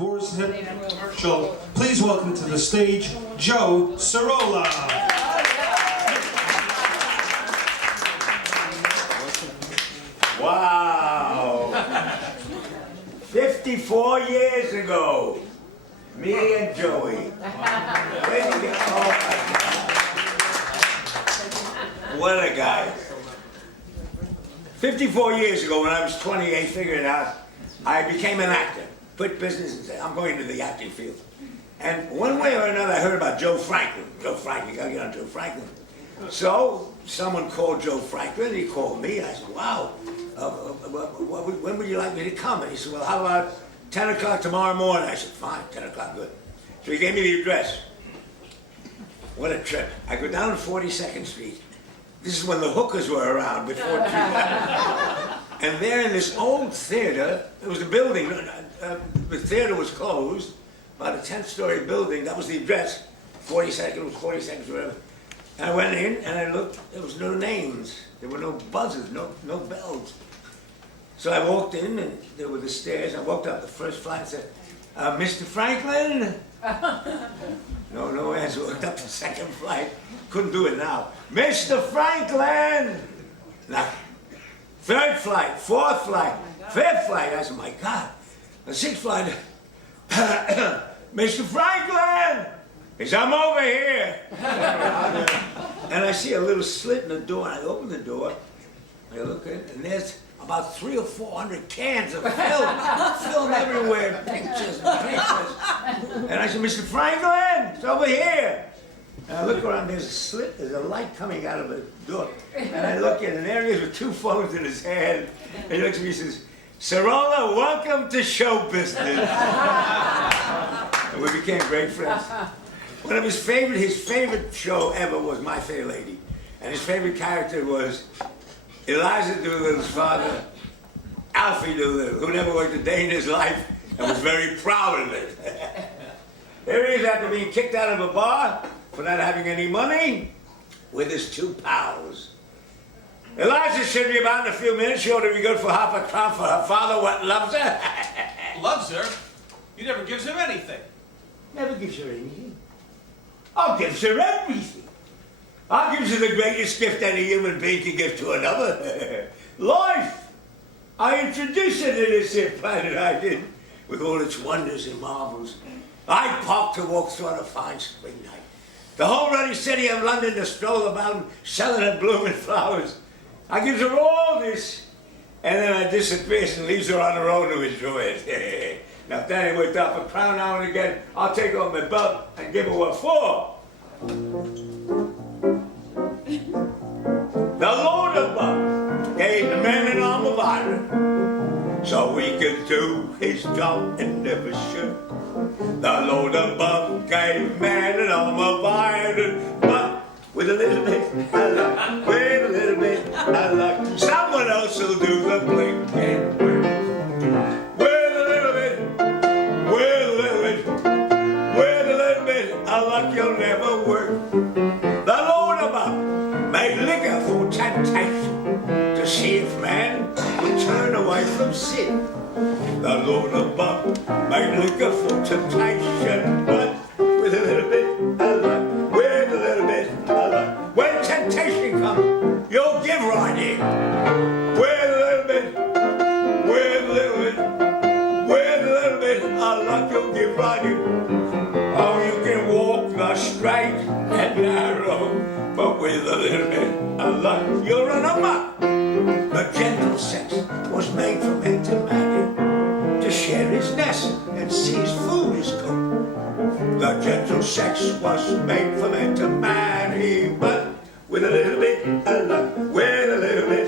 Boar's Head Show. Please welcome to the stage, Joe Sirola. Wow! 54 years ago, me and Joey. Where'd you get? Oh my God. What a guy. 54 years ago, when I was 28, figuring out, I became an actor. Quit business and said, I'm going to the acting field. And one way or another, I heard about Joe Franklin. Joe Franklin, you gotta get on Joe Franklin. So, someone called Joe Franklin, he called me, and I said, wow, when would you like me to come? And he said, well, how about 10 o'clock tomorrow morning? I said, fine, 10 o'clock, good. So he gave me the address. What a trip. I go down to 42nd Street. This is when the hookers were around, before And there in this old theater, it was a building, the theater was closed, about a 10th-story building, that was the address, 42nd, was 42nd, whatever. And I went in and I looked, there was no names, there were no buzzers, no bells. So I walked in and there were the stairs, I walked up the first flight and said, Mr. Franklin? No answer, walked up the second flight, couldn't do it now. Mr. Franklin! Now, third flight, fourth flight, fifth flight. I said, my God. The sixth flight, Mr. Franklin! He said, I'm over here. And I see a little slit in the door, and I open the door, I look in, and there's about 300 or 400 cans of film everywhere, pictures and papers. And I said, Mr. Franklin, it's over here. And I look around, there's a slit, there's a light coming out of the door. And I look in, and there he is with two phones in his hand. And he looks at me and says, Sirola, welcome to show business. And we became great friends. One of his favorite show ever was My Fair Lady. And his favorite character was Eliza Doolittle's father, Alfie Doolittle, who never worked a day in his life and was very proud of it. Here he is after being kicked out of a bar for not having any money with his two pals. Eliza should be about in a few minutes. She ought to be good for half a crown for her father. What, loves her? Loves her? He never gives him anything. Never gives her anything. I'll give her everything. I'll give her the greatest gift any human being can give to another. Life. I introduced her to this here planet, I did, with all its wonders and marvels. I parked to walk through on a fine spring night. The whole ruddy city of London to stroll about selling her blooming flowers. I gives her all this, and then I disappears and leaves her on her own to enjoy it. Now if that ain't worth out a crown now and again, I'll take off my belt and give her what for. The Lord above gave the man an arm of iron, so he could do his job and never should. The Lord above gave man an arm of iron, but with a little bit of luck, with a little bit of luck, someone else will do the blinking work. With a little bit of luck, you'll never work. The Lord above made liquor for temptation, to see if man would turn away from sin. The Lord above made liquor for temptation, but with a little bit of luck, with a little bit of luck. When temptation comes, you'll give right in. With a little bit of luck, you'll give right in. Oh, you can walk the straight and narrow, but with a little bit of luck, you'll run amok. The gentle sex was made for men to marry, to share his nest and see his food is cooked. The gentle sex was made for men to marry, but with a little bit of luck, with a little bit